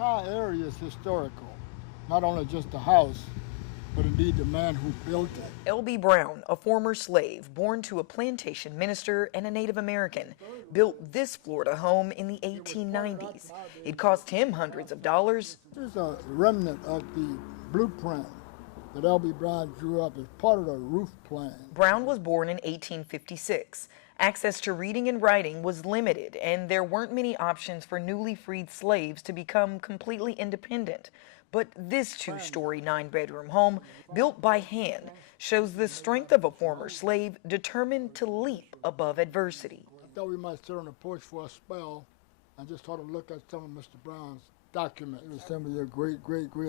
entire area is historical. Not only just the house, but indeed the man who built it. L.B. Brown, a former slave born to a plantation minister and a Native American, built this Florida home in the 1890s. It cost him hundreds of dollars. This is a remnant of the blueprint that L.B. Brown drew up as part of the roof plan. Brown was born in 1856. Access to reading and writing was limited, and there weren't many options for newly freed slaves to become completely independent. But this two-story, 9-bedroom home, built by hand, shows the strength of a former slave determined to leap above adversity. I thought we might sit on the porch for a spell and just sort of look at some of Mr. Brown's documents. It was some of your great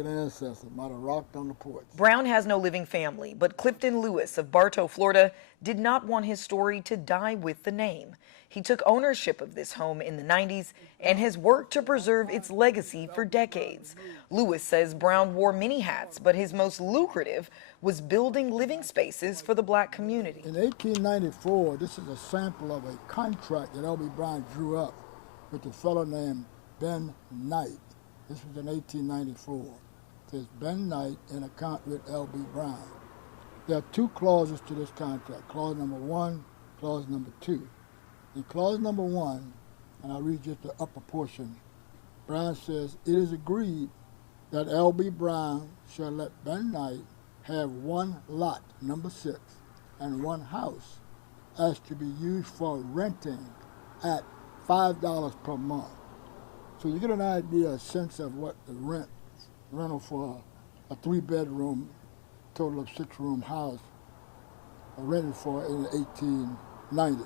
ancestors might have rocked on the porch. Brown has no living family, but Clifton Lewis of Bartow, Florida, did not want his story to die with the name. He took ownership of this home in the 90s and has worked to preserve its legacy for decades. Lewis says Brown wore many hats, but his most lucrative was building living spaces for the black community. In 1894, this is a sample of a contract that L.B. Brown drew up with a fellow named Ben Knight. This was in 1894. It says Ben Knight in account with L.B. Brown. There are two clauses to this contract, clause number 1, clause number 2. In clause number 1, and I'll read just the upper portion, Brown says, it is agreed that L.B. Brown shall let Ben Knight have one lot, number 6, and one house, as to be used for renting at $5 per month. So you get an idea, a sense of what the rental for a 3-bedroom, total of 6-room house, rented for in the 1890s.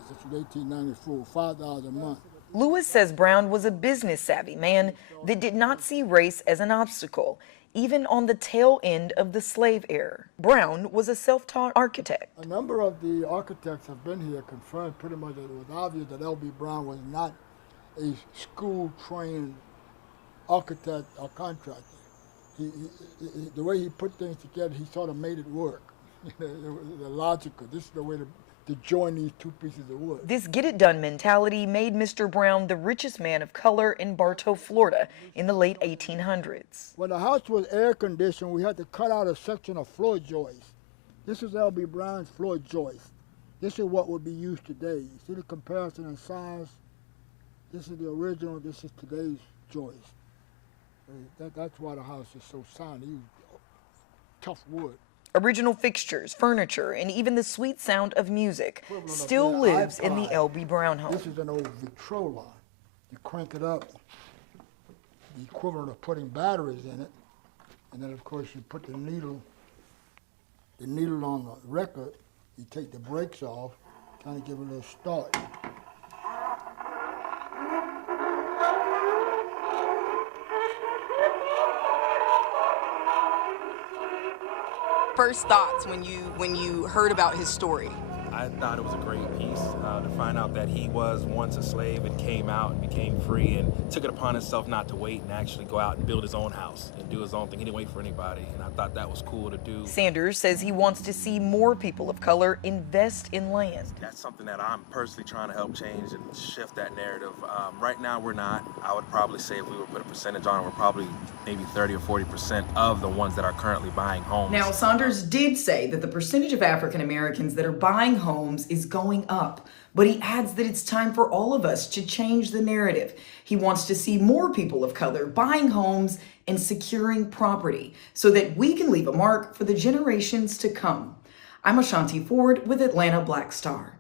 This was 1894, $5 a month. Lewis says Brown was a business-savvy man that did not see race as an obstacle, even on the tail end of the slave era. Brown was a self-taught architect. A number of the architects have been here confirmed pretty much that it was obvious that L.B. Brown was not a school-trained architect or contractor. The way he put things together, he sort of made it work. It was logical. This is the way to join these two pieces of wood. This get-it-done mentality made Mr. Brown the richest man of color in Bartow, Florida in the late 1800s. When the house was air-conditioned, we had to cut out a section of floor joist. This is L.B. Brown's floor joist. This is what would be used today. You see the comparison in size? This is the original, this is today's joist. That's why the house is so sound. He used tough wood. Original fixtures, furniture, and even the sweet sound of music still lives in the L.B. Brown home. This is an old Victrola. You crank it up, the equivalent of putting batteries in it, and then of course you put the needle on the record, you take the brakes off, kind of give it a little start. First thoughts when you heard about his story? I thought it was a great piece to find out that he was once a slave and came out and became free and took it upon himself not to wait and actually go out and build his own house and do his own thing. He didn't wait for anybody, and I thought that was cool to do. Sanders says he wants to see more people of color invest in land. That's something that I'm personally trying to help change and shift that narrative. Right now we're not. I would probably say if we were to put a percentage on it, we're probably maybe 30 or 40% of the ones that are currently buying homes. Now, Sanders did say that the percentage of African Americans that are buying homes is going up, but he adds that it's time for all of us to change the narrative. He wants to see more people of color buying homes and securing property so that we can leave a mark for the generations to come. I'm Ashanti Ford with Atlanta Black Star.